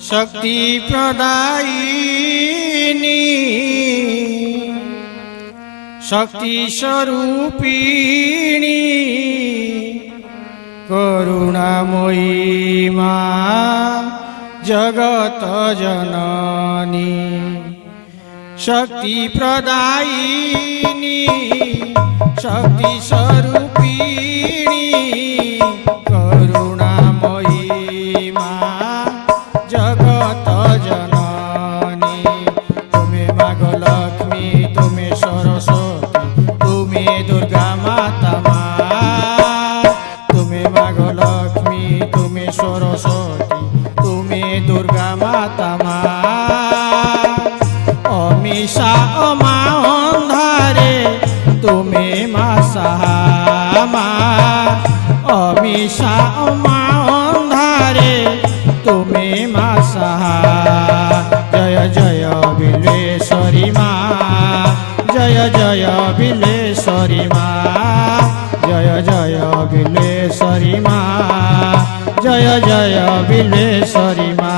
शक्ति प्रदायिनी शक्ति स्वरूपिणी करुणामयी मां जगत जननी शक्ति प्रदायिनी शक्ति स्वरूपिणी करुणामयी मां जगत जननी तुम्हें माग लक्ष्मी तुम्हें सरस्वती तुम्हें दुर्गा माता मां तुम्हें माग लक्ष्मी तुम्हें सरस्वती तुम्हें दुर्गा माता मां अमीषा अमा अंधारे तुम्हें मां सहा मां अमीषा अमा अंधारे तुम्हें मां सहा जय जय बिल्वेश्वरी मां जय जय बिल्वेश्वरी मां जय जय बिल्वेश्वरी मां जय जय बिल्वेश्वरी मां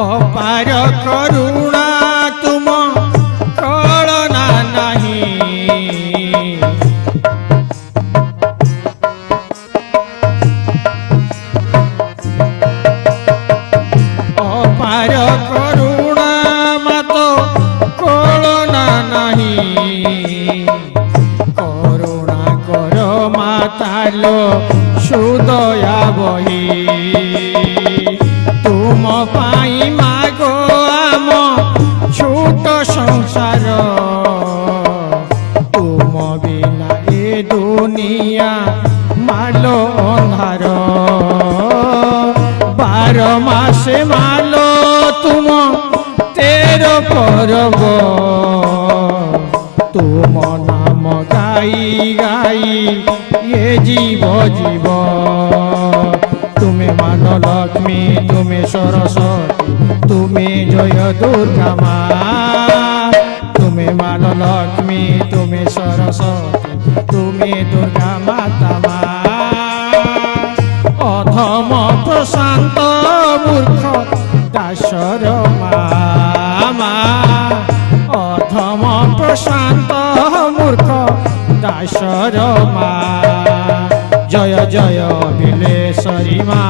अपार करुणा तुम कलना नहीं अपार करुणा मत कलना नहीं करुणा कर मातालो सुदया बही तुम पाई मागो आम छोट संसार तुम बिना ए दुनिया मालो अंधार 12 मासे मालो तुम 13 परब तुम नाम गाई गाई ये जीव जीव तुम्हें मान लक्ष्मी तुम्हें सरस्वती तुम्हें जय दुर्गा मां तुम्हें मान लक्ष्मी तुम्हें सरस्वती तुम्हें दुर्गा माता मां अधम प्रशांत मूर्ख दासर मां अधम प्रशांत मूर्ख दासर मां जय जय बिल्वेश्वरी मां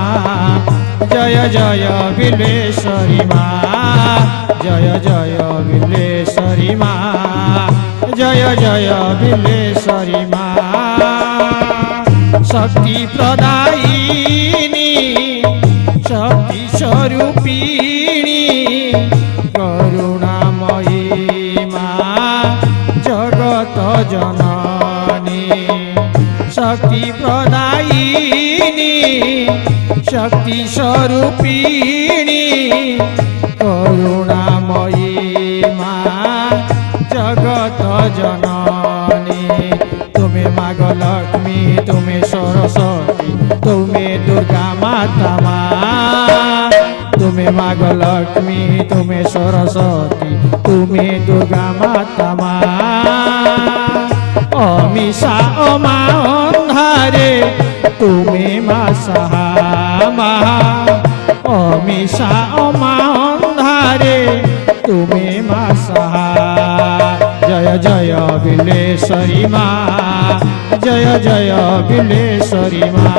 जय जय बिल्वेश्वरी मां जय जय बिल्वेश्वरी मां जय जय बिल्वेश्वरी मां शक्ति प्रदायिनी शक्ति स्वरूपिणी करुणामयी मां जगत जननी शक्ति प्रदायिनी शक्ति स्वरूपिणी करुणामयी मां जगत जननी तुम्हें माग लक्ष्मी तुम्हें सरस्वती तुम्हें दुर्गा माता मां तुम्हें माग लक्ष्मी तुम्हें सरस्वती तुम्हें दुर्गा माता मां अमीषा अमा अंधारे तुम्हें मां सहा मां अमीषा अमा अंधारे तुम्हें मां सहा जय जय बिल्वेश्वरी मां जय जय बिल्वेश्वरी मां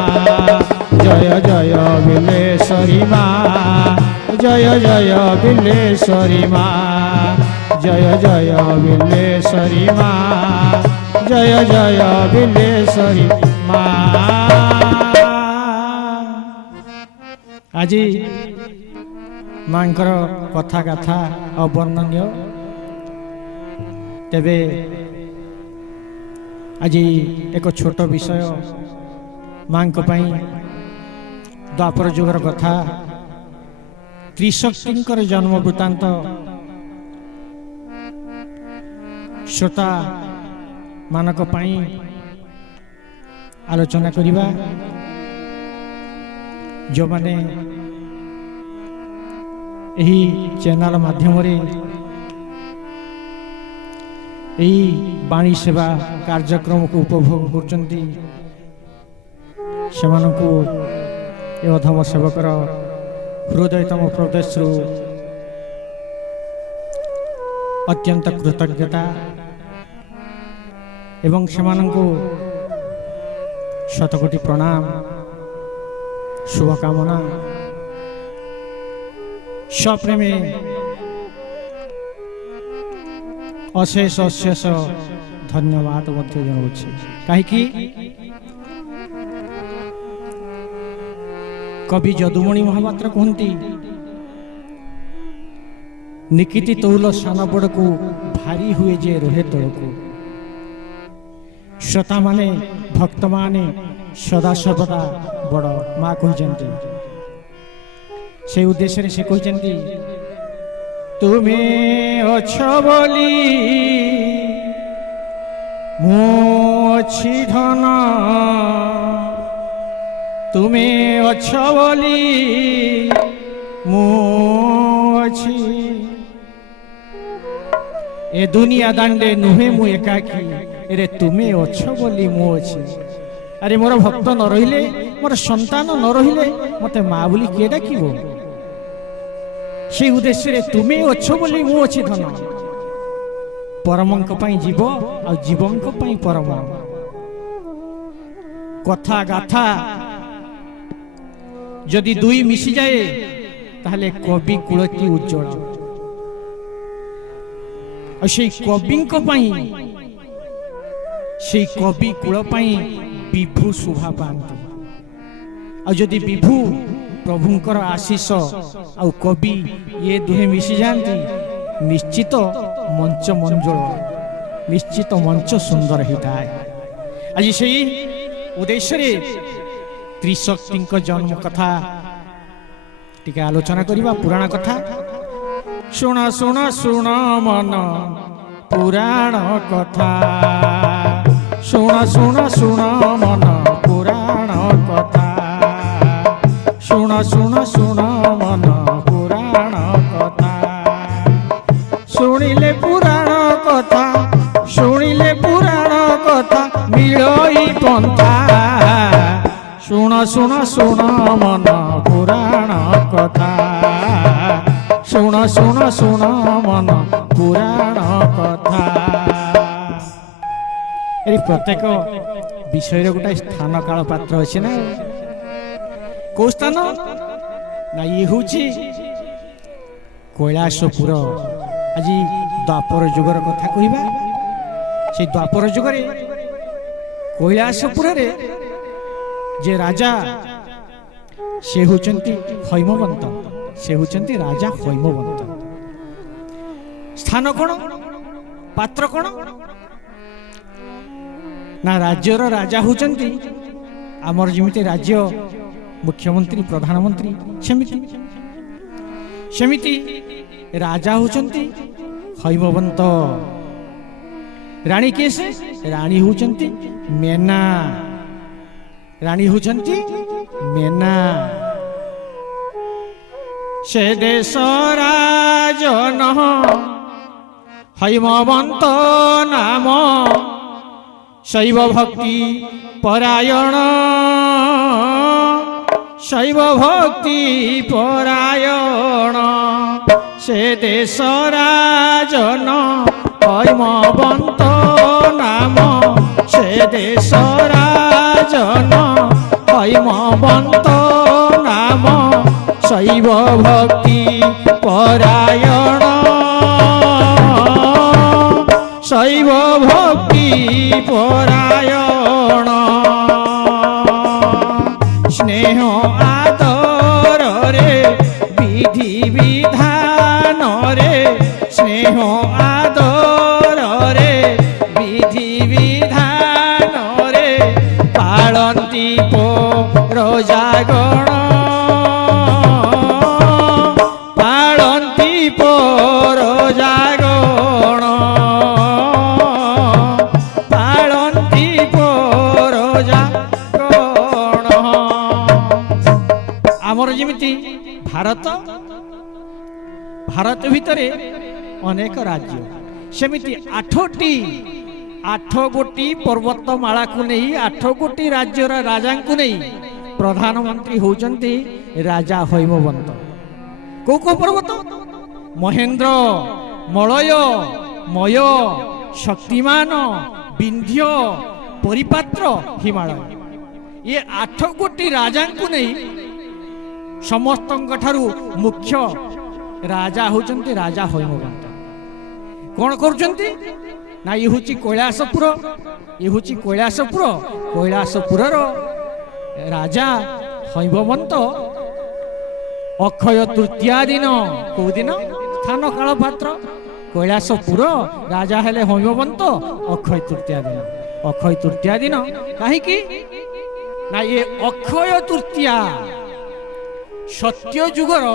जय जय बिल्वेश्वरी मां जय जय बिल्वेश्वरी मां जय जय बिल्वेश्वरी मां जय जय बिल्वेश्वरी मां आज मांकर कथा कथा अवर्णनीय तेबे आज एक छोट विषय मां द्वापर जुगर कथा त्रिशक्तिंकर जन्म वृत्तांत श्रोता मानक पाई आलोचना करिबा। जो माने यही चैनल माध्यम वाणी सेवा कार्यक्रम को उपभोग करचंती सेमानंकु ए अधम सेवकर हृदयतम प्रदेश अत्यंत कृतज्ञता एवं सेमानंकु शतकोटी प्रणाम शुभकामना सप्रेमे अशेष अशेष धन्यवाद जनाऊँ। कहीं कवि जदुमणि महापात्र कहती निकिति तौल सान बड़ को भारी हुए जे रोहे तल को। श्रोता माने भक्त माने सदा सर्वदा बड़ माँ कहते से उद्देश्य से कहते तुम्हें अछ बोली मु अछि धन तुम्हें अछ बोली मु अछि ए दुनिया दांडे नुहे मु एकाकी अरे तुम्हें अछ बोली मु अछि। अरे मोर भक्त न रहिले मोर संतान न रहिले मते माँ बोली किए डाकिबो। से उद्देश्य तुम्हें अछ बोली मु अछि धन परमंक पई जीव आ जीवंक पई परम कथा गाथा जदि दुई मिसी जाए ताहले कवि कुलती उज्जवल और से कविंक पई से कवि कुल पई विभु शोभा पाती और जदि विभु प्रभुंकर आशीष आ कवि ये दुहे मिसी जाती निश्चित मंच मंजुल निश्चित मंच सुंदर होता है। आज से उद्देश्य त्रिशक्ति जन्म कथा टी आलोचना करवा पुराण कथा। शुण शुण शुण मन पुराण कथा शुण शुण शुण मन पुराण कथा शुण शुण शुण मन पुराण कथा शुणिले पुराण कथा शुणिले पुराण कथा मिलई पंथा शुण शुण शुण मन पुराण कथा शुण शुण शुण मन पुराण कथा। ए प्रत्येक विषय गोटे स्थान काल पात्र अच्छे ना कौ स्थान ना ये हूँ कैलाशपुर। आज द्वापर जुगर कथा कहवा से द्वापर जुगर कैलाशपुर जे राजा से होचंती हैमवंत से होचंती राजा हैमवंत। स्थान कौन पात्र कौन ना राज्यर राजा होचंती आमर जमिति राज्य मुख्यमंत्री प्रधानमंत्री सेमिति राजा होचंती हैमवंत। रानी केसे रानी होचंती मेना रानी होचंती मेना। से देश राजन हैमवंत नाम शैव भक्ति परायण शैव भक्ति परायण। से देश राजन हैमवंत नाम से देश राजन हैमवंत नाम शैव भक्ति परायण शैव भक्ति परायण। स्नेह आदर रे विधि विधान रे स्नेह आदर रे विधि विधान रे पालंती प्रजागण ଯେମିତି ଭାରତ ଭାରତ ଭିତରେ ଅନେକ ରାଜ୍ୟ, ସେମିତି 8 ଗୋଟି ପର୍ବତମାଳାକୁ ନେଇ 8 ଗୋଟି ରାଜ୍ୟର ରାଜାଙ୍କୁ ନେଇ ପ୍ରଧାନମନ୍ତ୍ରୀ ହେଉଛନ୍ତି ରାଜା ହୈମବନ୍ତ। କୋଉ କୋଉ ପର୍ବତ? ମହେନ୍ଦ୍ର, ମଳୟ, ମୟ, ଶକ୍ତିମାନ, ବିନ୍ଧ୍ୟ, ପରିପାତ୍ର, ହିମାଳୟ। ଏ 8 ଗୋଟି ରାଜାଙ୍କୁ ନେଇ ସମସ୍ତଙ୍କ ଠାରୁ ମୁଖ୍ୟ ରାଜା ହେଉଛନ୍ତି ରାଜା ହୈମବନ୍ତ। କ'ଣ କରୁଛନ୍ତି ନା ଇଏ ହେଉଛି କୈଳାସପୁର, ଇଏ ହେଉଛି କୈଳାସପୁର। କୈଳାସପୁରର ରାଜା ହୈମବନ୍ତ ଅକ୍ଷୟ ତୃତୀୟା ଦିନ, କୋଉ ଦିନ? ସ୍ଥାନ କାଳ ପାତ୍ର। କୈଳାସପୁର ରାଜା ହେଲେ ହୈମବନ୍ତ ଅକ୍ଷୟ ତୃତୀୟା ଦିନ। ଅକ୍ଷୟ ତୃତୀୟା ଦିନ କାହିଁକି ନା ଏ ଅକ୍ଷୟ ତୃତୀୟା ସତ୍ୟ ଯୁଗର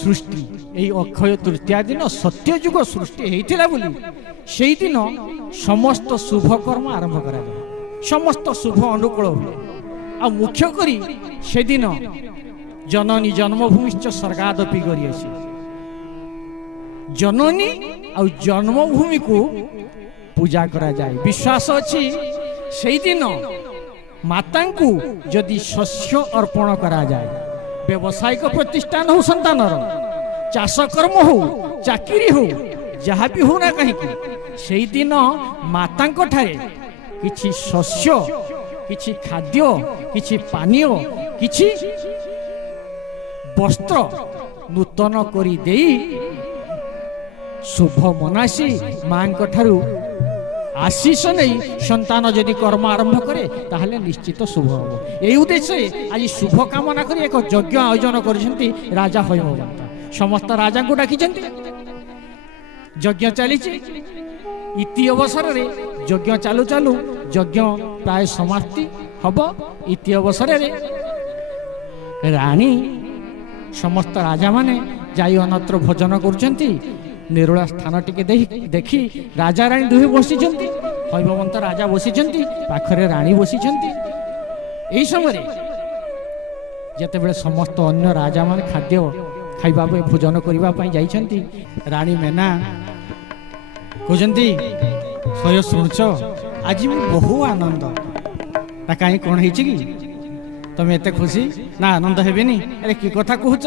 ସୃଷ୍ଟି। এই অক্ষয় তৃতীয়া দিন সত্যযুগ সৃষ্টি হয়েছিল বলে সেই দিন সমস্ত শুভ কর্ম আরম্ভ করা যায়, সমস্ত শুভ অনুকূল হুয়ে। আর মুখ্য করে সেদিন জননী জন্মভূমিশ্চ স্বর্গাদপি করিয়াছি। জননী আর জন্মভূমিকে পূজা করা যায়। বিশ্বাস অছি সেই দিন মাতাঙ্কু যদি শস্য অর্পণ করা যায়, ব্যবসায়িক প্রতিষ্ঠান হো সন্তানর, চাষ কর্ম হো, চাকরি হো, যাহা বি হো না কাহিঁকি সেই দিন মাতাঙ্ক ঠারে কিছু শস্য, কিছু খাদ্য, কিছু পানীয়, কিছু বস্ত্র নূতন করে দেই শুভ মনাসি মাঙ্ক ঠারু আশিষ নেই সন্তান যদি কর্ম আরম্ভ করে তাহলে নিশ্চিত শুভ হব। এই উদ্দেশ্যে আজ শুভ কামনা করে এক যজ্ঞ আয়োজন করেছেন রাজা হৈমবন্ত। সমস্ত রাজাকে ডাকিছেন, যজ্ঞ চালিছে। ইতি অবসরে যজ্ঞ চালু চালু যজ্ঞ প্রায় সমাপ্তি হব। ইতি অবসরে রানী সমস্ত রাজা মানে যাই অন্যত্র ভোজন করছেন। নিরোলা স্থান টিকে দেখি রাজা রানী দুহে বসিছেন। হৈমবন্ত রাজা বসিছেন, পাখরে রানী বসিছেন। এই সময় যেতবে সমস্ত অন্য রাজা মানে খাদ্য খাইবা ভোজন করা যাইছেন, রানী মেনা কହୁଛନ୍ତି সয় শুଣୁଛ আজ মু বহু আনন্দ। না কাହିଁ কোণ হয়েছি কি তুমি এতে খুশি না আনন্দ হেবেনি? আরে কি কথা কুছ,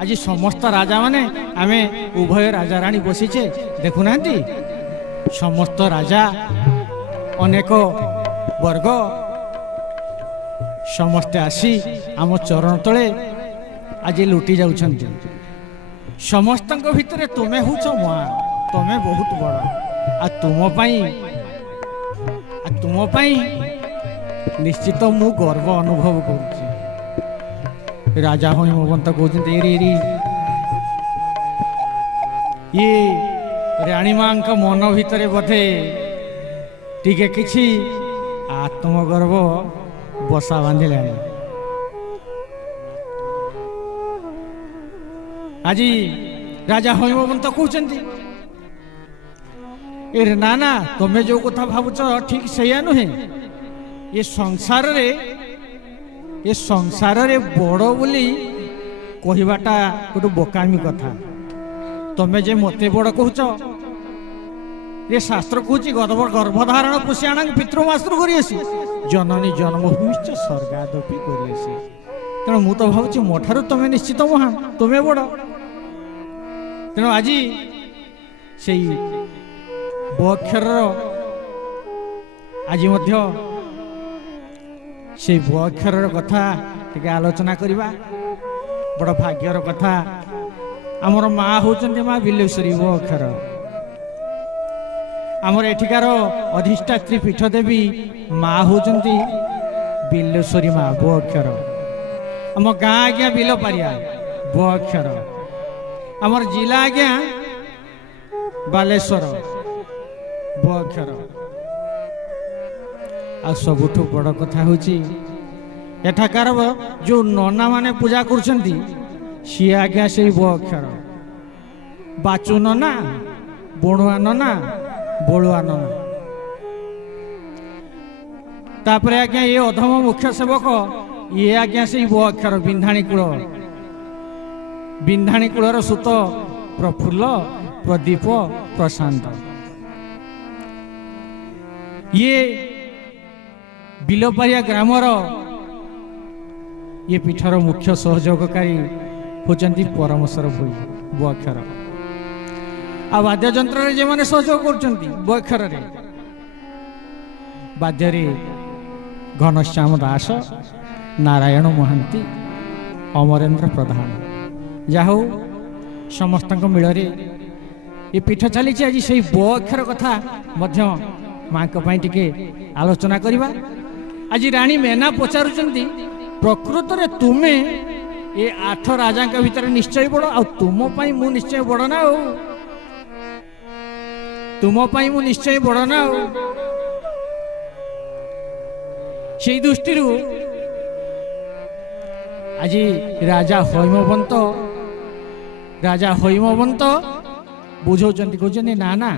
আজ সমস্ত রাজা মানে আমি উভয় রাজা রানী বসিছে। দেখু না সমস্ত রাজা অনেক বর্গ সমস্তে আসি আম চরণ তলে আজ লুটি যাচ্ছেন। সমস্ত ভিতরে তুমি হচ্ছ মহা, তুমি বহুত বড়। আর তুম নিশ্চিত মু গর্ব অনুভব করছি। রাজা হৈমবন্ত কହୁଛନ୍ତି ইয়ে রানী মাঙ্ক মন ভিতরে বোধে টিকে কিছু আত্মগর্ব বসা বাঁধিলানি। আজি রাজা হৈমবন্ত কହୁଛନ୍ତି না না তুমি যে কথা ভাবুছ ঠিক সেইয়া নুহে। এ সংসারে বড় বলি কহিবাটা গোটে বোকামি কথা। তুমি যে মতে বড় কହୁছ, এ শাস্ত্র কହୁଛି গর্ভধারণ পুষ্যাণ পিতৃমাস্ত্র করিয়েছি, জননী জন্মভূমিশ্চ স্বর্গাদপি করিয়েছি। তেণু মু তো ভাবুছি ମୋ ଠାରୁ তুমি নিশ্চিত মহান, তুমি বড়। তেণু আজি সেই ব অক্ষরর আজি মধ্য সেই ব অক্ষরর কথা টিকে আলোচনা করিবা। বড় ভাগ্যর কথা। আমার মা হচ্ছেন মা বিল্লেশ্বরী ব অক্ষর। আমার এঠিকার অধিষ্ঠাত্রী পীঠদেবী মা হচ্ছেন বিল্লেশ্বরী মা ব অক্ষর। আম গাঁ আজ্ঞা বিলপারিয়া ব অক্ষর। আমার জিলা আজ্ঞা বালেশ্বর ব অক্ষর। আর সবুঠু বড় কথা হচ্ছে এঠাকার যে ননা মানে পূজা করছেন সি আজ্ঞা সেই ব অক্ষর। বাচু ননা, বড়ুয়া ননা, বড়ুয়া ননা। তারপরে আজ্ঞা এ অধম মুখ্য সেবক ये आज्ञा से बो अक्षर बिंधाणी कूलर सुत प्रफुल्ल प्रदीप प्रशांत। ये बिलपारिया ग्रामर ये पीठर मुख्य सहयोगकारी होचंती परमेश्वर भोई बो अक्षर। आ वाद्य यंत्र जो मैंने सहयोग कर बो अक्षर बाद्य घनश्याम दास, नारायण महांती, अमरेन्द्र प्रधान, जाहो समस्त मिलरे ये पीठ चली आज से बो अक्षर कथा माँ टे आलोचना करवा। आज राणी मेना पचारुचंती प्रकृत रे तुमे ये 8 राजा भीतर निश्चय बड़ आ तुम मु निश्चय बड़ ना तुम मु निश्चय बड़ ना से दृष्टि आज राजा हैमवंत बुझाउछन्ति कहउछन्ति ना ना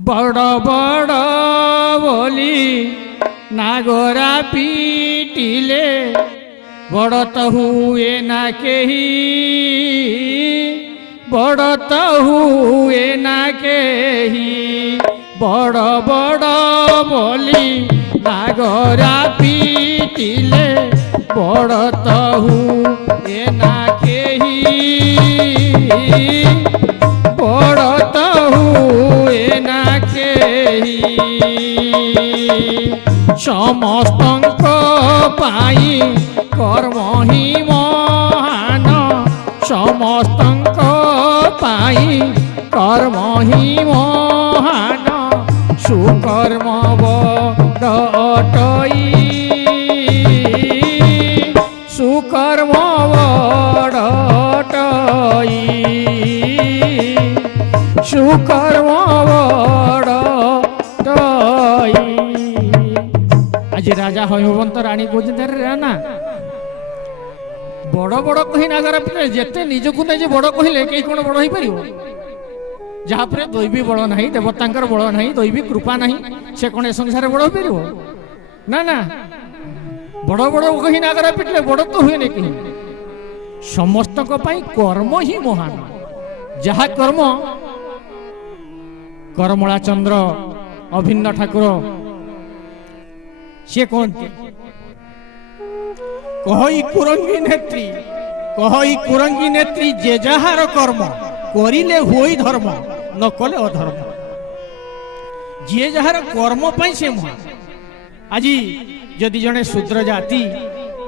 बड़ बड़ बोली नागरा पीटिले बड़ तो हुए ना केही बड़ तो हुए ना केही बड़ बड़ बोली नागरा पीटिले बड़ तो हुए ना केही बड़ तो हुए ना केही समस्तंक पाई कर्म ही महान समस्तंक पाई कर्म ही महान सुकर्म बड़ अटई सुकर्म बड़ अटई सुकर्म बड़ अटई। आज राजा हैमवंत राणी कहते राणा बड़ बड़ कही नागर जिते निजकू नहीं बड़ कहले कहीं कौन बड़ हो पार जहाँ पर दैवी बल ना देवतांकर बल ना दैवी कृपा ना से कौन ए संसार बड़ हो पार ना ना बड़ बड़ कही नागर पिटले बड़ तो हुए नहीं कहीं समस्त कर्म ही महान जहा कर्म करमला चंद्र अभिन्न ठाकुर से कहते कहई कुरंगी नेत्री जे जहार कर्म करिले होई धर्म न कले अधर्म जे जहार कर्म पाई से महान। आज जदि जड़े शूद्र जाति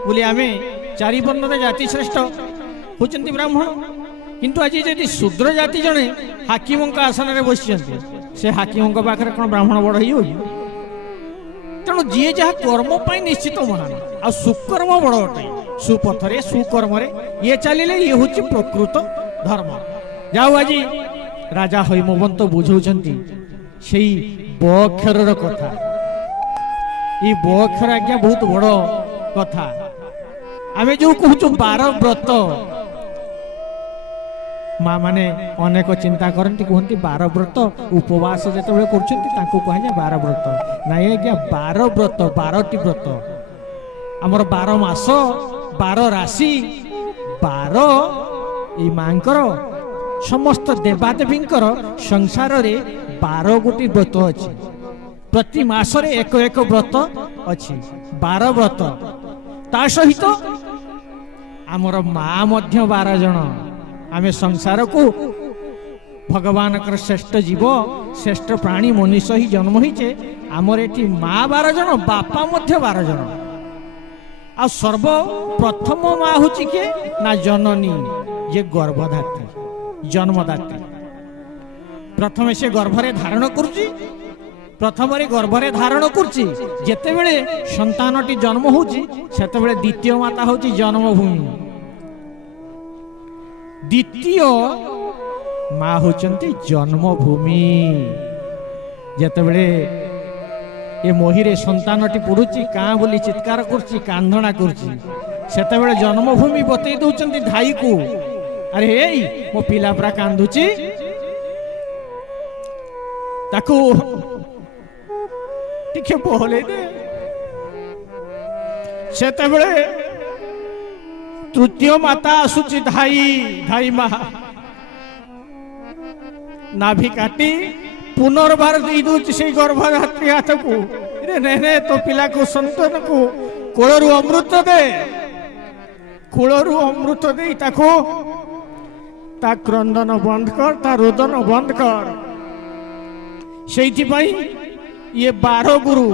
बोले आमे 4 वर्ण जाति श्रेष्ठ होचंती ब्राह्मण किंतु आज जदि शूद्र जाति जड़े हाकिम आसन में बसी से हाकिम पाखे कौन ब्राह्मण बड़ हो तेणु जी जहाँ कर्म पाई निश्चित महान आ सुकर्म बड़ अटे सुपथरे सुकर्म ये चलिले ये हूँ प्रकृत धर्म। जाओ आज राजा हैमवंत बुझाउछन्ति सेई ब अक्षर कथा ये ब अक्षर आज्ञा बहुत बड़ कथा आमे जो कहूँ 12 व्रत माँ माने अनेक चिंता करती कहती 12 व्रत उपवास जिते कहुए 12 व्रत नाई आज्ञा 12 व्रत 12टी व्रत आमर 12 मास 12 राशि 12 ये मांकर समस्त देवादेवींकर संसार रे 12 गोटी व्रत अच्छी प्रति मासरे एक एक व्रत अच्छी 12 व्रत ता सहित आमर माँ मध्य 12 जन आमे संसार को भगवान श्रेष्ठ जीव श्रेष्ठ प्राणी मनुष्य ही जन्म होइचे आमर एठी माँ 12 जन बापा मध्य 12 जन आ सर्व प्रथम माँ होची के ना जननी ये गर्भधात्री जन्मदात्री प्रथम से गर्भरे धारण करुची प्रथम गर्भरे धारण करुची जेते बेले संतानटी जन्म होची सेते बेले द्वितीय माता होची जन्मभूमि द्वितीय माँ होचंती जन्मभूमि जेतेबेले ये मोहिरे संतानटी पड़ुची काँ बोली चित्कार करची कांधना करची सेतेबेले जन्मभूमि बतई दउचंती धाई को अरे हे मो पिला परा कांदुची ताकू टिके बोले दे ସେତେବେଳେ ତୃତୀୟ ମାତା ଆସୁଛି ଧାଇ ଧାଇ ମା ନାଭି କାଟି ପୁନର୍ବାର ଦେଇ ଦଉଛି ସେଇ ଗର୍ଭଧାତ୍ରୀ ହାତକୁ। ନେ ତୋ ପିଲାକୁ ସନ୍ତାନକୁ କୋଳରୁ ଅମୃତ ଦେ। କୋଳରୁ ଅମୃତ ଦେଇ ତାକୁ ତା କ୍ରନ୍ଦନ ବନ୍ଦ କର, ତା ରୋଦନ ବନ୍ଦ କର। ସେଇଥିପାଇଁ ଇଏ 12 ଗୁରୁ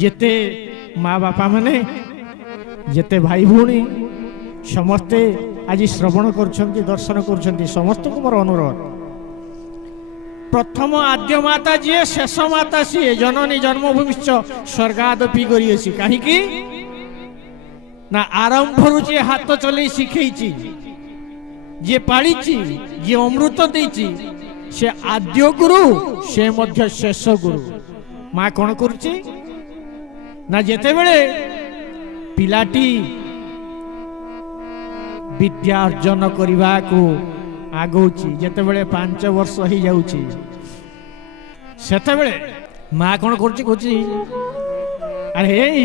ଯେତେ ମା ବାପା ମାନେ ଯେତେ ଭାଇ ଭଉଣୀ ସମସ୍ତେ ଆଜି ଶ୍ରବଣ କରୁଛନ୍ତି, ଦର୍ଶନ କରୁଛନ୍ତି, ସମସ୍ତଙ୍କୁ ମୋର ଅନୁରୋଧ, ପ୍ରଥମ ଆଦ୍ୟ ମାତା ଯିଏ, ଶେଷ ମାତା ସିଏ। ଜନନୀ ଜନ୍ମଭୂମିଶ୍ଚ ସ୍ୱର୍ଗାଦପି କରିଅଛି। କାହିଁକି ନା ଆରମ୍ଭରୁ ଯିଏ ହାତ ଚଲେଇ ଶିଖେଇଛି, ଯିଏ ପାଳିଛି, ଯିଏ ଅମୃତ ଦେଇଛି, ସେ ଆଦ୍ୟ ଗୁରୁ, ସେ ମଧ୍ୟ ଶେଷ ଗୁରୁ। ମା କଣ କରୁଛି ନା ଯେତେବେଳେ ପିଲାଟି ବିଦ୍ୟା ଅର୍ଜନ କରିବାକୁ ଆଗଉଛି, ଯେତେବେଳେ 5 ବର୍ଷ ହେଇଯାଉଛି, ସେତେବେଳେ ମା କଣ କରୁଛି, କହୁଛି ଆରେ ହେଇ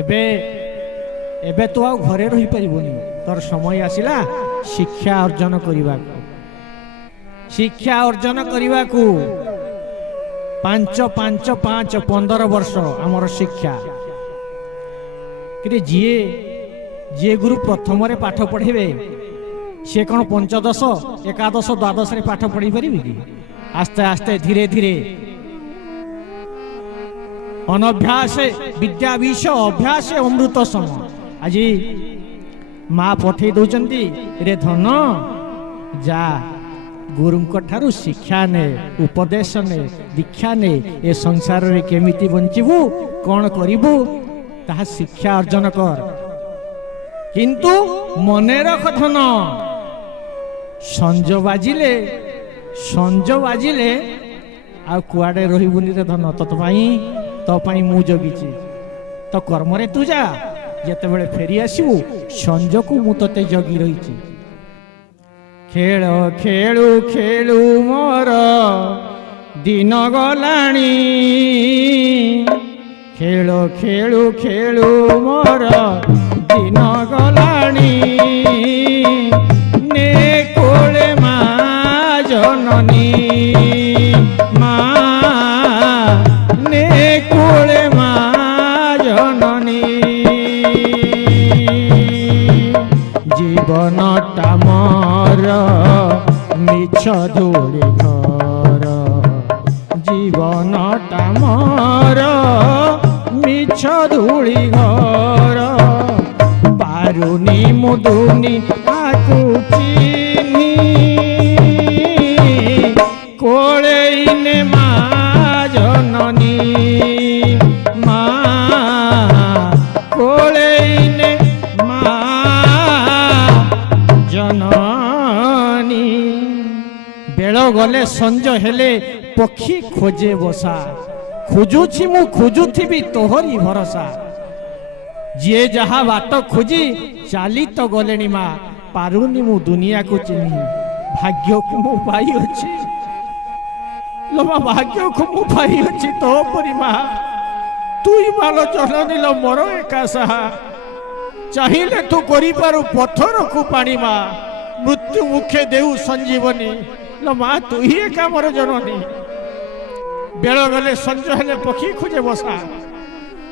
ଏବେ ଏବେ ତୁ ଆଉ ଘରେ ରହିପାରିବୁନି, ତୋର ସମୟ ଆସିଲା ଶିକ୍ଷା ଅର୍ଜନ କରିବାକୁ। ଶିକ୍ଷା ଅର୍ଜନ କରିବାକୁ 5 5 5 15 ବର୍ଷ ଆମର ଶିକ୍ଷା। କିନ୍ତୁ ଯିଏ ଗୁରୁ ପ୍ରଥମରେ ପାଠ ପଢ଼େଇବେ ସିଏ କ'ଣ ପଞ୍ଚଦଶ ଏକାଦଶ ଦ୍ୱାଦଶରେ ପାଠ ପଢ଼ି ପାରିବେ କି? ଆସ୍ତେ ଆସ୍ତେ ଧୀରେ ଧୀରେ ଅନଭ୍ୟାସ ବିଦ୍ୟା ବିଷ ଅଭ୍ୟାସ ଅମୃତ ସମ। ଆଜି ମା ପଠେଇ ଦଉଛନ୍ତି, ରେ ଧନ ଯା ଗୁରୁଙ୍କ ଠାରୁ ଶିକ୍ଷା ନେ, ଉପଦେଶ ନେ, ଦୀକ୍ଷା ନେ, ଏ ସଂସାରରେ କେମିତି ବଞ୍ଚିବୁ, କ'ଣ କରିବୁ, ତାହା ଶିକ୍ଷା ଅର୍ଜନ କର। କିନ୍ତୁ ମନେ ରଖ ଧନ, ସଞ୍ଜ ବାଜିଲେ ଆଉ କୁଆଡେ ରହିବୁନି ରେ ଧନ। ତୋ ପାଇଁ ମୁଁ ଜଗିଛି। ତ କର୍ମରେ ତୁ ଯା, ଯେତେବେଳେ ଫେରି ଆସିବୁ ସଞ୍ଜକୁ ମୁଁ ତତେ ଜଗି ରହିଛି। ଖେଳ ଖେଳୁ ଖେଳୁ ମୋର ଦିନ ଗଲାଣି, ଖେଳ ଖେଳୁ ଖେଳୁ ମୋର ଦିନ ଗଲାଣି, ନେ କୋଳେ ମା ଜନନୀ, ମା ନେ କୋଳେ ମା ଜନନୀ। ଜୀବନଟା ମୋର ମିଛ ଧୂଳି ଘର, ଜୀବନଟା ମୋର ମିଛ ଧୂଳି ଘର, ପାରୁନି ମୁଦୁନି ଆକୁ ଚିହ୍ନି, କୋଳେଇନେ ମା ଜନନୀ, ମା କୋଳେଇନେ ମା ଜନନୀ। ବେଳ ଗଲେ ସଞ୍ଜ ହେଲେ ପକ୍ଷୀ ଖୋଜେ ବସା, ଖୋଜୁଛି ମୁଁ ଖୋଜୁଥିବି ତୋହରି ଭରସା। ଯିଏ ଯାହା ବାଟ ଖୋଜି ଚାଲି ତ ଗଲେଣି ମା, ପାରୁନି ମୁଁ ଦୁନିଆକୁ ଚିହ୍ନି। ଭାଗ୍ୟକୁ ମୁଁ ପାଇଅଛି ଲୋ ମା, ଭାଗ୍ୟକୁ ମୁଁ ପାଇଅଛି ତୋ ପରି ମା। ତୁଇ ମାଲ ଜନନୀ ଲୋ ମୋର ଏକା ସାହା, ଚାହିଁଲେ ତୁ କରିପାରୁ ପଥରକୁ ପାଣି ମା, ମୃତ୍ୟୁ ମୁଖେ ଦେଉ ସଞ୍ଜୀବନୀ ଲୋ ମା, ତୁଇ ଏକା ମୋର ଜନନୀ। ବେଳ ଗଲେ ସଞ୍ଜ ହେଲେ ପକ୍ଷୀ ଖୋଜେ ବସା,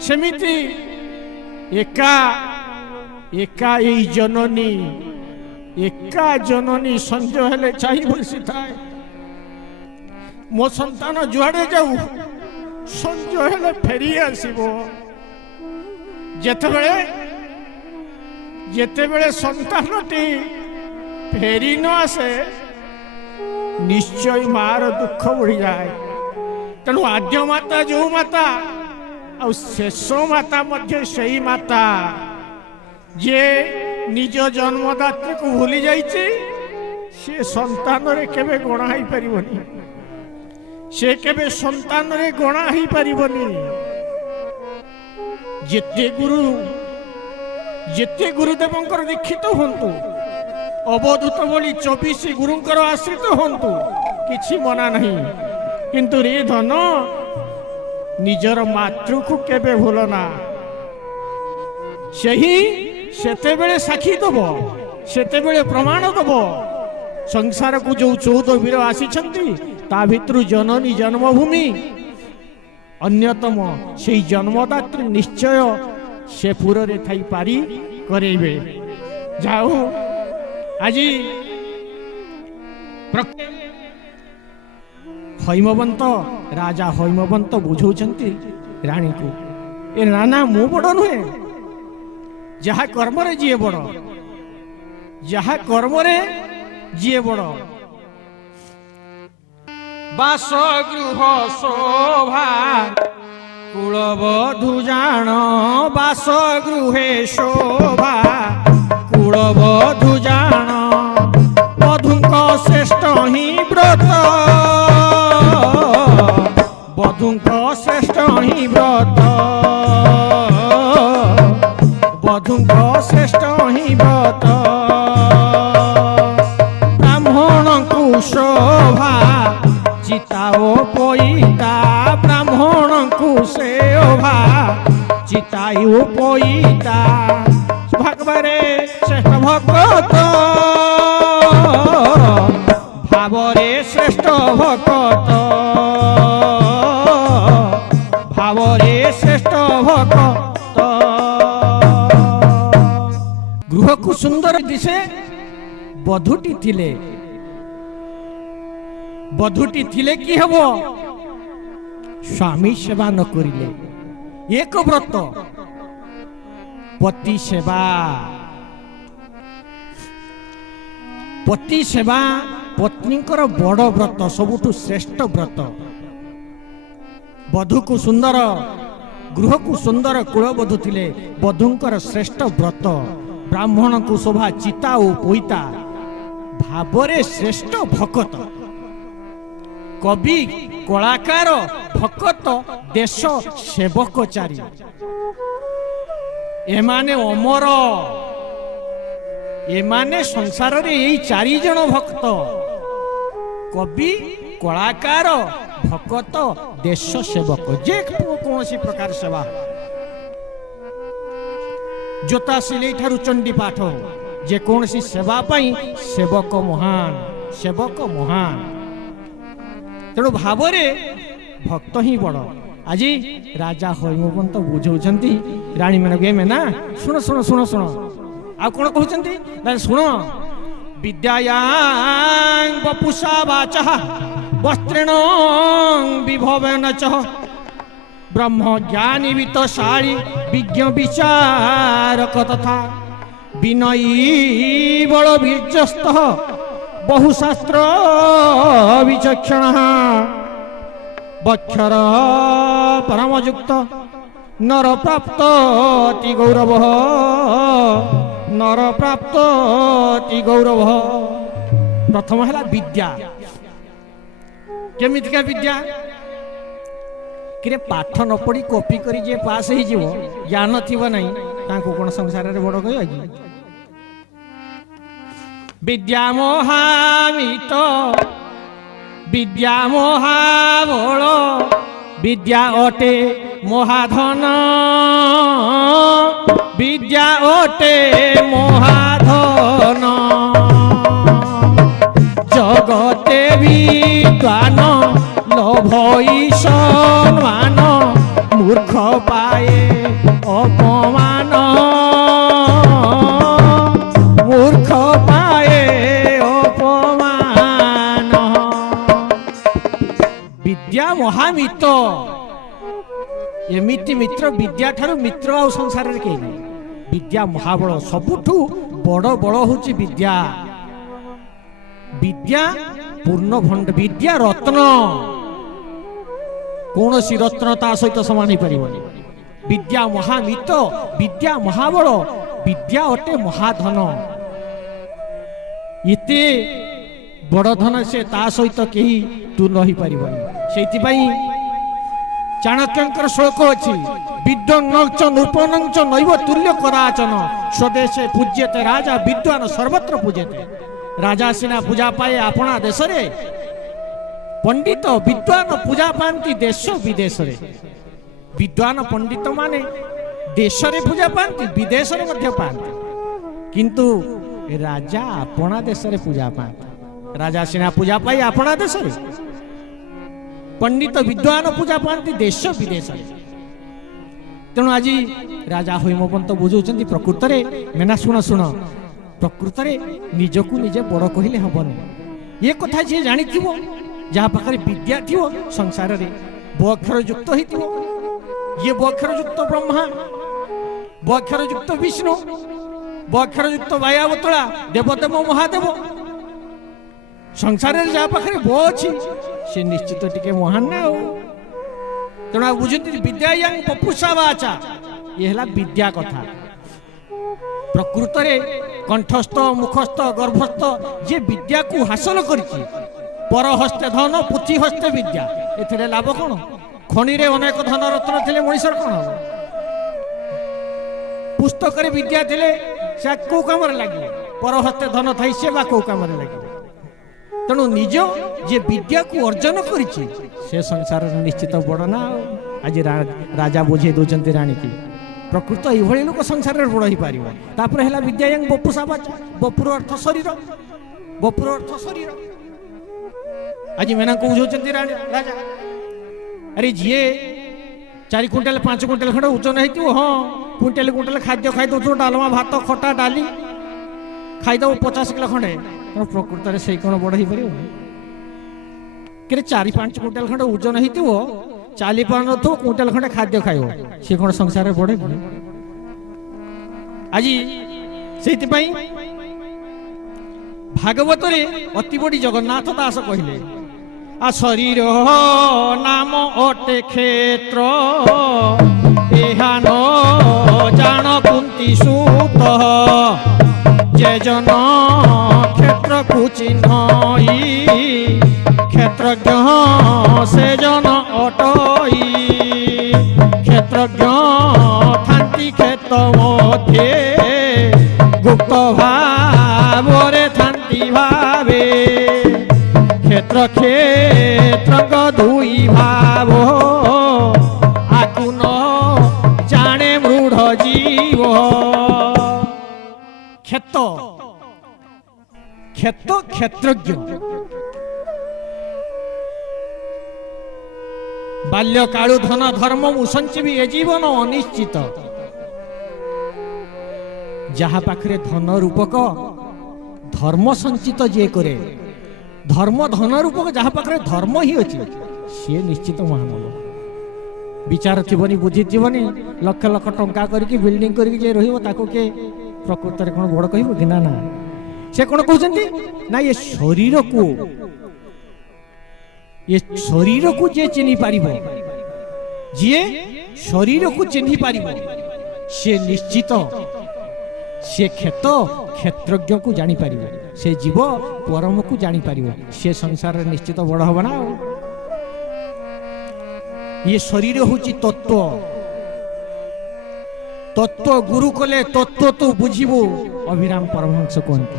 ସେମିତି ଏକା ଏକା ଏଇ ଜନନୀ, ଏକା ଜନନୀ ସଞ୍ଜ ହେଲେ ଚାହିଁ ବସିଥାଏ। ମୋ ସନ୍ତାନ ଯୁଆଡେ ଯାଉ ସଞ୍ଜ ହେଲେ ଫେରି ଆସିବ। ଯେତେବେଳେ ସନ୍ତାନଟି ଫେରି ନ ଆସେ ନିଶ୍ଚୟ ମାର ଦୁଃଖ ବଢିଯାଏ। ତେଣୁ ଆଦ୍ୟ ମାତା ଯୋଉ ମାତା, ଆଉ ଶେଷ ମାତା ମଧ୍ୟ ସେଇ ମାତା, ଯିଏ ନିଜ ଜନ୍ମଦାତ୍ରୀକୁ ଭୁଲି ଯାଇଛି, ସେ ସନ୍ତାନରେ କେବେ ଗଣା ହେଇପାରିବନି, ସେ କେବେ ସନ୍ତାନରେ ଗଣା ହେଇପାରିବନି। ଯେତେ ଗୁରୁଦେବଙ୍କର ଦୀକ୍ଷିତ ହୁଅନ୍ତୁ, ଅବଧୂତ ଭଳି 24 ଗୁରୁଙ୍କର ଆଶ୍ରିତ ହୁଅନ୍ତୁ, କିଛି ମନା ନାହିଁ। କିନ୍ତୁ ରେ ଧନ, ନିଜର ମାତୃକୁ କେବେ ଭୁଲନା। ସେହି ସେତେବେଳେ ସାକ୍ଷୀ ଦେବ, ସେତେବେଳେ ପ୍ରମାଣ ଦେବ। ସଂସାରକୁ ଯୋଉ 14 ବୀର ଆସିଛନ୍ତି ତା ଭିତରୁ ଜନନୀ ଜନ୍ମଭୂମି ଅନ୍ୟତମ। ସେହି ଜନ୍ମଦାତ୍ରୀ ନିଶ୍ଚୟ ସେ ପୁରରେ ଥାଇ ପାରି କରେଇବେ। ଯାଉ ଆଜି ହୈମବନ୍ତ ରାଜା ହୈମବନ୍ତ ବୁଝଉଛନ୍ତି ରାଣୀକୁ, ଏ ନାନା ମୁଁ ବଡ଼ ନୁହେଁ, ଯାହା କର୍ମରେ ଯିଏ ବଡ଼, ଯାହା କର୍ମରେ ଯିଏ ବଡ଼। ବାସଗୃହ ଶୋଭା କୁଳବଧୂ ଜାଣ, ବାସଗୃହେ ଶୋଭା କୁଳବଧୂ ଜାଣ, ବଧୂଙ୍କ ଶ୍ରେଷ୍ଠ ହିଁ ବ୍ରତ, ବଧୂଙ୍କ ଶ୍ରେଷ୍ଠ ହିଁ ବ୍ରତ, ବଧୂଙ୍କ ଶ୍ରେଷ୍ଠ ହିଁ ବ୍ରତ। ବ୍ରାହ୍ମଣଙ୍କୁ ଶୋଭା ଚିତା ଓ ପଇତା, ବ୍ରାହ୍ମଣଙ୍କୁ ଶୋଭା ଚିତା ଓ ପଇତା, ଭାଗବରେ ଶ୍ରେଷ୍ଠ ଭଗତ, ଭାବରେ ଶ୍ରେଷ୍ଠ ଭଗତ, ଭାବରେ ଶ୍ରେଷ୍ଠ ଭଗତ। ଗୃହକୁ ସୁନ୍ଦର ଦିଶେ ବଧୂଟି ଥିଲେ, ବଧୂଟି ଥିଲେ କି ହବ? ସ୍ୱାମୀ ସେବା ନ କରିଲେ ଏକ ବ୍ରତ, ପତି ସେବା, ପତି ସେବା ପତ୍ନୀଙ୍କର ବଡ଼ ବ୍ରତ, ସବୁଠୁ ଶ୍ରେଷ୍ଠ ବ୍ରତ। ବଧୂକୁ ସୁନ୍ଦର, ଗୃହକୁ ସୁନ୍ଦର କୁଳବଧୂ ଥିଲେ ବଧୂଙ୍କର ଶ୍ରେଷ୍ଠ ବ୍ରତ। ବ୍ରାହ୍ମଣଙ୍କୁ ଶୋଭା ଚିତା ଓ ପଇତା, ଭାବରେ ଶ୍ରେଷ୍ଠ ଭକତ। କବି, କଳାକାର, ଭକତ, ଦେଶ ସେବକଚାରୀ, ଏମାନେ ଅମର। ଏମାନେ ସଂସାରରେ ଏଇ 4 ଜଣ ଭକ୍ତ, କବି, କଳାକାର, ଭକତ, ଦେଶ ସେବକ। ଯେ କୌଣସି ପ୍ରକାର ସେବା, ଜୋତା ସିଲେଇ ଠାରୁ ଚଣ୍ଡୀ ପାଠ, ଯେକୌଣସି ସେବା ପାଇଁ ସେବକ ମହାନ, ସେବକ ମହାନ। ତେଣୁ ଭାବରେ ଭକ୍ତ ହିଁ ବଡ଼। ଆଜି ରାଜା ହୈମବନ୍ତ ବୁଝଉଛନ୍ତି ରାଣୀ ମାନଙ୍କୁ, ଏମେ ନା ଶୁଣ ଶୁଣ ଶୁଣ ଶୁଣ। ଆଉ କଣ କହୁଛନ୍ତି ନା ଶୁଣ, ବିଦ୍ୟାୟାଂ ବପୁଷା ବାଚଃ ବସ୍ତ୍ରେଣ ବିଭବେନ ଚ, ବ୍ରହ୍ମ ଜ୍ଞାନୀ ବିତ୍ତଶାଳୀ ବିଜ୍ଞ ବିଚାରକ ତଥା, ବିନୟୀ ବଳ ବୀର୍ଯ୍ୟସ୍ତଃ ବହୁଶାସ୍ତ୍ର ବିଚକ୍ଷଣ, ବକ୍ଷର ପରମଯୁକ୍ତ ନର ପ୍ରାପ୍ତ ଅତି ଗୌରବ, ନର ପ୍ରାପ୍ତ ଅତି ଗୌରବ। ପ୍ରଥମ ହେଲା ବିଦ୍ୟା। କେମିତିକା ବିଦ୍ୟା? କିରେ ପାଠ ନ ପଢି କପି କରି ଯିଏ ପାସ୍ ହେଇଯିବ, ଜ୍ଞାନ ଥିବ ନାହିଁ, ତାଙ୍କୁ କଣ ସଂସାରରେ ବଡ କହିବା କି? ବିଦ୍ୟା ମହାମିତ, ବିଦ୍ୟା ମହାବଳ, ବିଦ୍ୟା ଅଟେ ମହାଧନ, ବିଦ୍ୟା ଅଟେ ମହାଧନ। ଜଗତେ ବିଦ୍ୱାନ ଲୋଭଇ ସମ୍ମାନ, ମୂର୍ଖ ପାଏ ଅପମାନ, ମୂର୍ଖ ପାଏ ଅପମାନ। ବିଦ୍ୟା ମହାମିତ। ଏମିତି ମିତ୍ର, ବିଦ୍ୟା ଠାରୁ ମିତ୍ର ଆଉ ସଂସାରରେ କେହି ନାହିଁ। ବିଦ୍ୟା ମହାବଳ, ସବୁଠୁ ବଡ଼ ବଳ ହଉଛି ବିଦ୍ୟା। ବିଦ୍ୟା ପୂର୍ଣ୍ଣ ଭଣ୍ଡ, ବିଦ୍ୟା ରତ୍ନ, କୌଣସି ରତ୍ନ ତା ସହିତ ସମାନ ହେଇପାରିବନି। ବିଦ୍ୟା ମହାମିତ, ବିଦ୍ୟା ମହାବଳ, ବିଦ୍ୟା ଅଟେ ମହାଧନ। ଏତେ ବଡ଼ ଧନ ସେ, ତା ସହିତ କେହି ତୁଲ ହେଇପାରିବନି। ସେଇଥିପାଇଁ ଚାଣକ୍ୟଙ୍କର ଶ୍ଲୋକ ଅଛି, ବିଦ୍ୱାନଞ୍ଚ ନୃପନଞ୍ଚ ନୈବ ତୁଲ୍ୟ କରାଚନ, ସ୍ୱଦେଶେ ପୂଜ୍ୟତେ ରାଜା ବିଦ୍ୱାନ ସର୍ବତ୍ର ପୂଜ୍ୟତେ। ରାଜା ସିନା ପୂଜା ପାଏ ଆପଣା ଦେଶରେ, ପଣ୍ଡିତ ବିଦ୍ୱାନ ପୂଜା ପାଆନ୍ତି ଦେଶ ବିଦେଶରେ। विद्वान पंडित माने देश रे पूजा पाती विदेश रे मध्य पाती किंतु राजा अपना देश रे पूजा पाती राजा सिना पूजा पाई अपना देश रे पंडित विद्वान पूजा पाती देश विदेश रे तेणु आज राजा हेमपंत बुझाऊँ प्रकृत में मेना शुण शुण प्रकृत में निजकू निजे बड़ कहले हेनी ये कथा जी जानी जहाँ पाखे विद्या थी संसार रे बक्षर युक्त हो ये बक्षर युक्त ब्रह्मा बक्षर युक्त विष्णु बक्षर युक्त वायावतला देवदेव महादेव संसार रे जहाँ पाखे बो अच्छी से निश्चित टिके महान ना तेना बुझती विद्या पपुषा वाचा ये है विद्या कथा प्रकृत में कंठस्थ मुखस्थ गर्भस्थ जे विद्या को हासिल करछि पर हस्ते धन पुथि हस्ते विद्या एथिरे लाभ कौन खनि रे अनेक धन रत्न थिले मनुष्य कौन हो पुस्तक रे विद्या थिले से को काम रे लागिबो पर हस्ते धन थाई से बा को काम रे लागिबो तेणु निज जे विद्या को अर्जन करिछि से संसार निश्चित बड़ ना आज राजा बुझे दौरान राणी की प्रकृत ये लोक संसार में बड़ हो पार है विद्या बपुषा बाचा बपुर अर्थ शरीर बपुर अर्थ शरीर आज मेना को बुझाऊँ राजा अरे जी 4 क्विंटाल 5 क्विंटाल खंड ओजन हो हाँ क्विंटाल क्विंटाल खाद्य खाई दो डालमा भात खटा डाली खाईदे 50 किलो खंडे प्रकृत में से कौन बड़ हो पार कि 4-5 क्विंटाल खंड ओजन हो चाली पान तो क्विंटाल खंडे खाद्य खाइब सी कौन संसार बढ़े आज से भागवत रे अति बड़ी जगन्नाथ दास कहले आ शरीर नाम अटे क्षेत्र एहा न जान कुंती सूत जे जन क्षेत्र को चिन्हई क्षेत्रज्ञ से जन अटई क्षेत्रज्ञ थांती क्षेत्र मध्य गुप्त भावरे थांती भावे क्षेत्र क्षेत्र दुई भाव आकु न जाने मूढ़ जीव क्षेत्र क्षेत्र क्षेत्रज्ञ बाल्य कालु धन धर्म मुसंजीवी ए जीवन अनिश्चित जहा पाखरे धन रूपक धर्म संचित जे करे धर्म धन रूपक जहा पाखरे धर्म ही अच्छी सी निश्चित महानव विचार थी बुद्धि थी लक्ष लक्ष टंका करके बिल्डिंग करके जे रहिबो ताको के प्रकृत रे कोन बड़ कहबो कि ना ना से कोन कहउछंती ना ये शरीर को जे चिन्हि पारिबो जे शरीर को चिन्हि पारिबो से निश्चित से क्षेत्रज्ञ को जानी पारिबो से जीव परम को जानी पारिबो से संसार निश्चित बड़ हबो ना ये शरीर होची तत्व तत्व गुरु कले तत्व तो बुझिबो अभिराम परमहंस कहते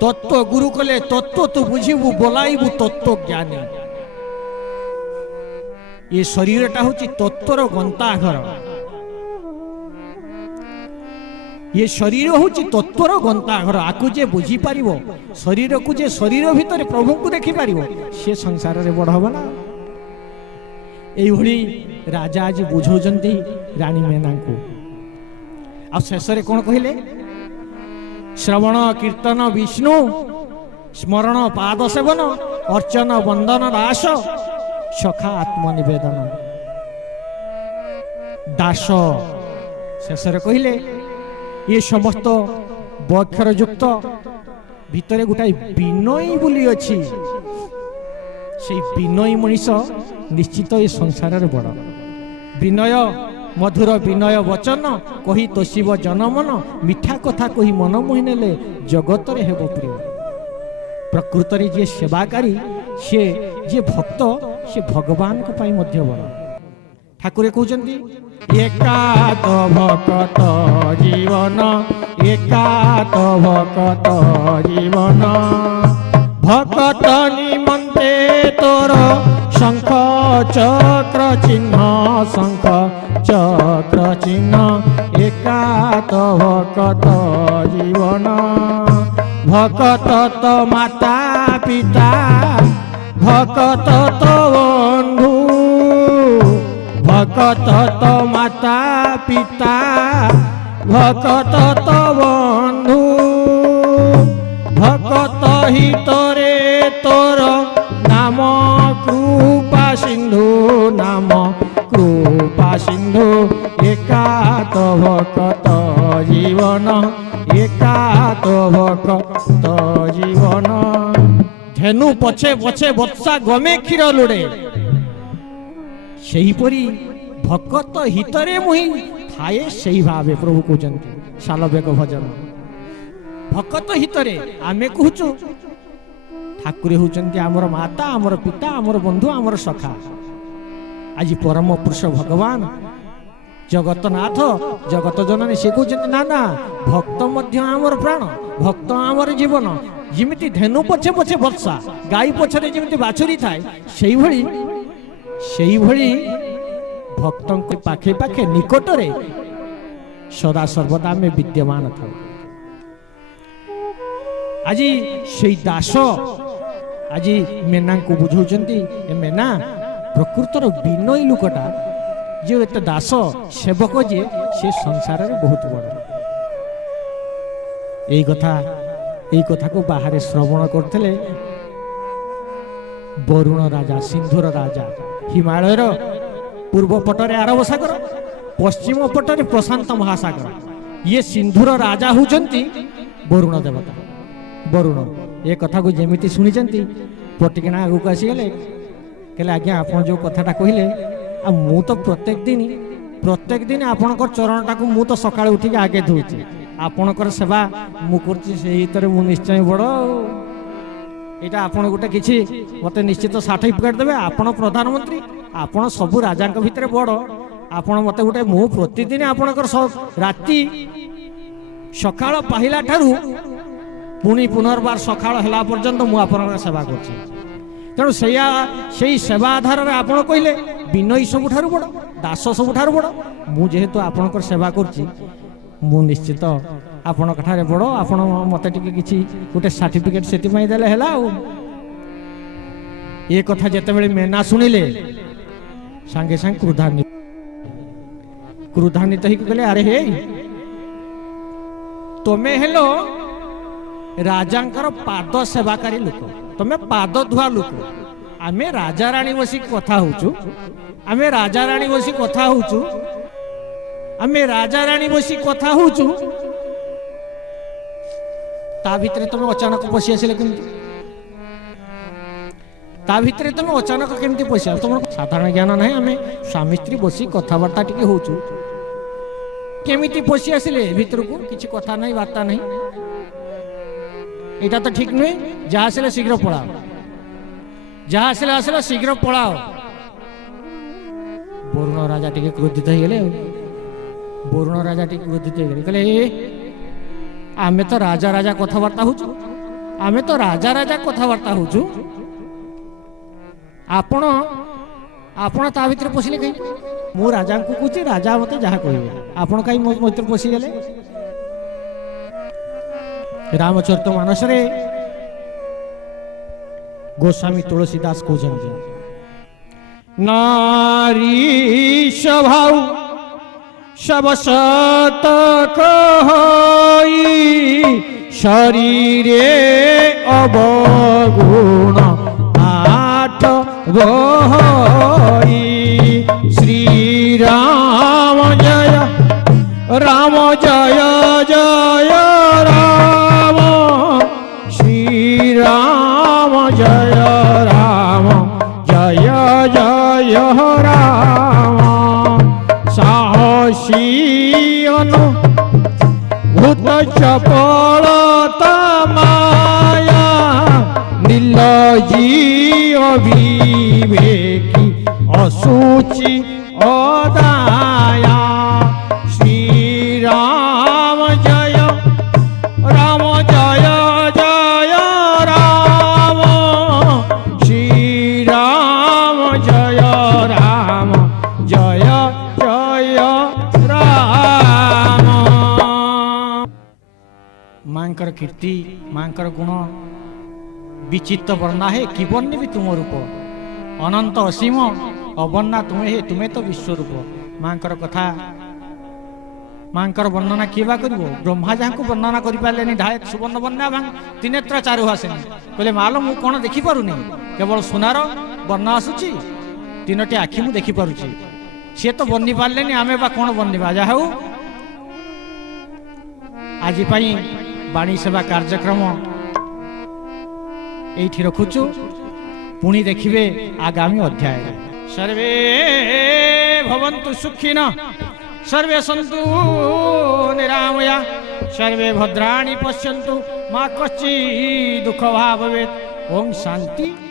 तत्व गुरु कले तत्व तो बुझिबो बोलाइबो तत्व ज्ञानी ये शरीरटा होची तत्वर गंताघर ये शरीर होची तत्वर गंताघर आकु जे बुझी पारिबो शरीर को जे शरीर भितर प्रभु को देखि पारिबो से संसार रे बड़ हबो ना एई भली राजा आज बुझौजंती रानी मेना को आ शेष रे कोन कहिले श्रवण कीर्तन विष्णु स्मरण पाद सेवन अर्चन वंदन दास सखा आत्मनिवेदन दास शेष रे कहिले ये समस्त बक्षर युक्त भितरे गोटाए विनयी बोली अच्छी से विनयी मनीष निश्चित ये संसार रे बड़ विनय मधुर विनय वचन कही तोषिब जनमन मिठा कथा कही मन मोहि नेले जगत रे हेब प्रिय प्रकृत रे जे सेवाकारी से जे भक्त से भगवान को पाई मध्य बड़ ठाकुर कहउचंती एकात भक्त जीवन एकात भक्त जीवन भक्त निमंते तोर शंख चक्र चिन्ह शंख চক্র চিহ্ন একাত ভকত জীবন ভকত তো মাতা পিতা ভকত তো বন্ধু ভকত তো মাতা পিতা ভকত তো বন্ধু ভকত হিতরে তোর নাম কৃপা সিন্ধু নাম কৃপা সিন্ধু একাত ভকত জীবন একাত ভকত জীবন ধেনু পছে পছে বৎসা গমে ক্ষীর লোড়ে সেইপরি ভকত হিতরে মুহি ଥାଏ সেই ଭାବେ ପ୍ରଭୁ କହୁଛନ୍ତି ଶାଲବେଗ ଭଜନ ଭକତ ହିତରେ ଆମେ କହୁଛୁ ଠାକୁର ହେଉଛନ୍ତି ଆମର ମାତା ଆମର ପିତା ଆମର ବନ୍ଧୁ ଆମର ସଖା ଆଜି ପରମ ପୁରୁଷ ଭଗବାନ ଜଗତନାଥ ଜଗତ ଜନନୀ ସେ କହୁଛନ୍ତି ନା ନା ଭକ୍ତ ମଧ୍ୟ ଆମର ପ୍ରାଣ ଭକ୍ତ ଆମର ଜୀବନ ଯେମିତି ଧେନୁ ପଛେ ପଛେ ବର୍ଷା ଗାଈ ପଛରେ ଯେମିତି ବାଛୁରୀ ଥାଏ ସେଇଭଳି ଭକ୍ତଙ୍କ ପାଖେ ପାଖେ ନିକଟରେ ସଦା ସର୍ବଦା ଆମେ ବିଦ୍ୟମାନ ଥାଉ ଆଜି ସେଇ ଦାସ ଆଜି ମେନାଙ୍କୁ ବୁଝଉଛନ୍ତି ଏ ମେନା ପ୍ରକୃତର ବିନୟୀ ଲୋକଟା ଯେ ଏତେ ଦାସ ସେବକ ଯିଏ ସେ ସଂସାରରେ ବହୁତ ବଡ଼ ଏଇ କଥାକୁ ବାହାରେ ଶ୍ରବଣ କରୁଥିଲେ ବରୁଣ ରାଜା ସିନ୍ଧୁର ରାଜା ହିମାଳୟର ପୂର୍ବ ପଟରେ ଆରବ ସାଗର ପଶ୍ଚିମ ପଟରେ ପ୍ରଶାନ୍ତ ମହାସାଗର ଇଏ ସିନ୍ଧୁର ରାଜା ହେଉଛନ୍ତି ବରୁଣ ଦେବତା ବରୁଣ ଏ କଥାକୁ ଯେମିତି ଶୁଣିଛନ୍ତି ପଟିକିନା ଆଗକୁ ଆସିଗଲେ କହିଲେ ଆଜ୍ଞା ଆପଣ ଯେଉଁ କଥାଟା କହିଲେ ଆଉ ମୁଁ ତ ପ୍ରତ୍ୟେକ ଦିନ ଆପଣଙ୍କର ଚରଣଟାକୁ ମୁଁ ତ ସକାଳୁ ଉଠିକି ଆଗେ ଧୋଉଛି ଆପଣଙ୍କର ସେବା ମୁଁ କରୁଛି ସେଇ ଭିତରେ ମୁଁ ନିଶ୍ଚୟ ବଡ଼ ଏଇଟା ଆପଣ ଗୋଟେ କିଛି ମୋତେ ନିଶ୍ଚିତ ସାର୍ଟିଫିକେଟ୍ ଦେବେ ଆପଣ ପ୍ରଧାନମନ୍ତ୍ରୀ ଆପଣ ସବୁ ରାଜାଙ୍କ ଭିତରେ ବଡ଼ ଆପଣ ମୋତେ ଗୋଟେ ମୁଁ ପ୍ରତିଦିନ ଆପଣଙ୍କର ରାତି ସକାଳ ପାହିଲା ଠାରୁ ପୁଣି ପୁନର୍ବାର ସକାଳ ହେଲା ପର୍ଯ୍ୟନ୍ତ ମୁଁ ଆପଣଙ୍କର ସେବା କରୁଛି ତେଣୁ ସେଇ ସେବା ଆଧାରରେ ଆପଣ କହିଲେ ବିନୟୀ ସବୁଠାରୁ ବଡ଼ ଦାସ ସବୁଠାରୁ ବଡ଼ ମୁଁ ଯେହେତୁ ଆପଣଙ୍କର ସେବା କରୁଛି ମୁଁ ନିଶ୍ଚିତ ଆପଣଙ୍କ ଠାରେ ବଡ଼ ଆପଣ ମୋତେ ଟିକେ କିଛି ଗୋଟେ ସାର୍ଟିଫିକେଟ୍ ସେଥିପାଇଁ ଦେଲେ ହେଲା ଆଉ ଏ କଥା ଯେତେବେଳେ ମେନା ଶୁଣିଲେ ସାଙ୍ଗେ ସାଙ୍ଗେ କ୍ରୋଧାନ୍ୱିତ ହେଇକି କହିଲେ ଆରେ ହେ ତମେ ହେଲ ରାଜାଙ୍କର ପାଦ ସେବାକାରୀ ଲୋକ ତମେ ପାଦ ଧୁଆ ଲୋକ ଆମେ ରାଜାରାଣୀ ବସି କଥା ହଉଛୁ ତା ଭିତରେ ତମେ ଅଚାନକ ପଶି ଆସିଲେ କେମିତି ପଶି ଆସିଲ ତମର ସାଧାରଣ ଜ୍ଞାନ ନାହିଁ ଆମେ ସ୍ୱାମୀ ସ୍ତ୍ରୀ ବସି କଥାବାର୍ତ୍ତା ଟିକେ ହଉଛୁ କେମିତି ପଶି ଆସିଲେ ଭିତରକୁ କିଛି କଥା ନାହିଁ ବାର୍ତ୍ତା ନାହିଁ এটা তো ঠিক নয় যা আসলে শীঘ্র পড়াও বরুণ রাজা টিকে ক্রোধিত হয়ে গেলে কলে আমি তো রাজা কথাবার্তা হচ্ছু ଆପଣ ତା ଭିତରେ ପଶିଲେ କାହିଁ ମୁଁ ରାଜାଙ୍କୁ କହୁଛି ରାଜା ମତେ ଯାହା କହିବେ ଆପଣ କାହିଁ ମୋ ଭିତରେ ପଶିଗଲେ ରାମଚରିତ ମାନସରେ ଗୋସ୍ୱାମୀ ତୁଳସୀଦାସ କହୁଛନ୍ତି ନାରୀ ସ୍ୱଭାବ সব সত কই শরীরে অবগুণ আট বই শ্রীরাম জয় রাম জয় জয় রাম শ্রীরাম জয় রাম জয় জয় রাম সাহসী অনুভূত চপলতা মায়া নির্লজ্জি অবিবেকী অসুচি অদায়া শ্রীরাম জয় রাম জয় জয় রাম শ্রীরাম জয় রাম জয় জয় मांकर कीर्ति मांकर गुण विचित्र वर्णा है कि वर्ण्य भी तुम रूप अनंत असीम अवर्णा तुम्हें है तुम्हें तो विश्वरूप मांकर कथा मांकर वर्णना किए कर ब्रह्मा जहाँ को वर्णना करें ढाए सुवर्ण वर्णा भांग त्रिनेत्र चारुहासिनी कहले माल मु कौन देखिपारुनी केवल सुनार वर्ण आसूची तीनोटी आखि मु देखिपारुची सी तो बनी पारे आमे बा कौन बनिबा जा हूँ आज बाणी सेवा कार्यक्रम ये रखुचु पुणी देखिए आगामी अध्याय सर्वे भवन्तु सुखिन सर्वे सन्तु निरामया सर्वे भद्राणि पश्यन्तु मा कश्चित् दुःख भवेत् ओम शांति।